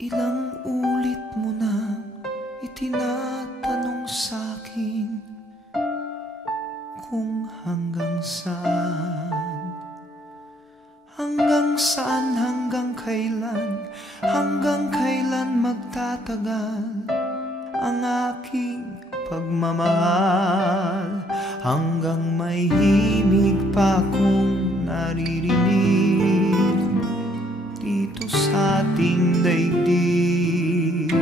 Ilang ulit mo nang itinatanong sa'kin kung hanggang saan, hanggang kailan magtatagal ang aking pagmamahal, hanggang may himig pa akong naririnig dito sa ating daigdig,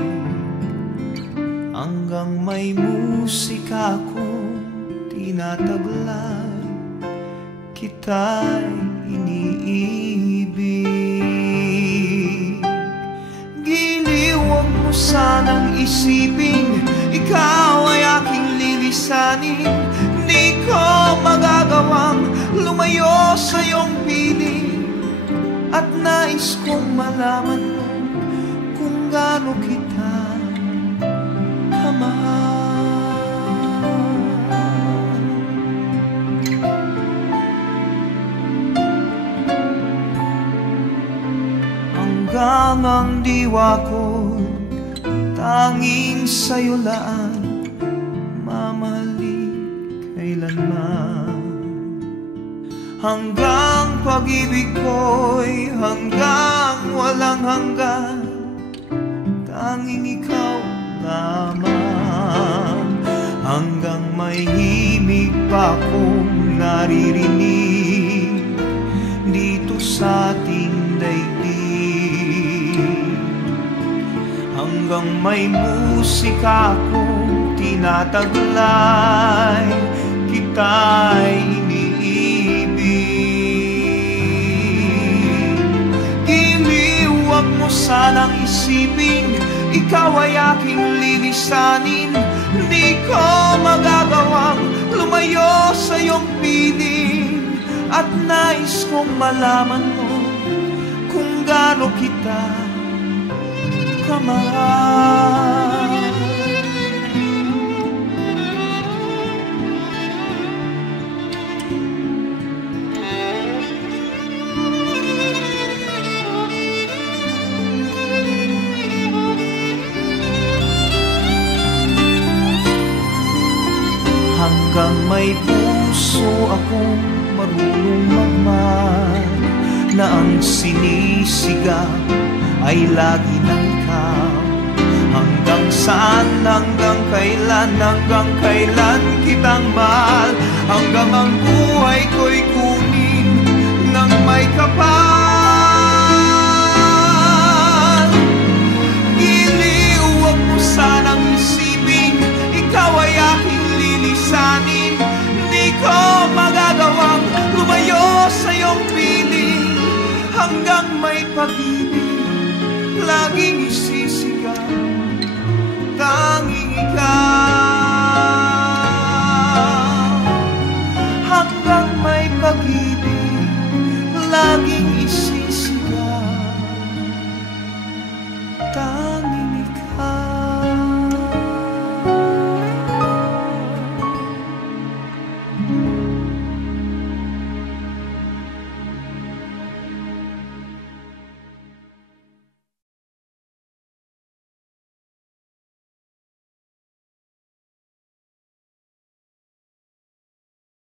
hanggang may musika akong tinataglay, kita'y iniibig. Giliw, huwag mo sanang isiping ikaw ay aking lilisanin. Di ko magagawang lumayo sa iyong piling, at nais kong malaman mo kung gaano kita kamahal. Hanggang ang diwa ko tanging sa'yo laan, mamahalin kailanman. Hanggang pag-ibig ko'y hanggang walang hanggan, tanging ikaw lamang. Hanggang may himig pa akong naririnig dito sa ating daigdig, hanggang may musika akong tinataglay, kita'y iniibig. Giliw, huwag mo sanang isiping ikaw ay aking lilisanin. Di ko magagawang lumayo sa iyong piling, at nais kong malaman mo kung gaano kita kamahal. Hanggang may puso akong marunong magmahal, na ang sinisigaw ay lagi ng ikaw. Hanggang saan, hanggang kailan kitang mahal, hanggang ang buhay ko'y kunin ng may kapal. Giliw, huwag mo sanang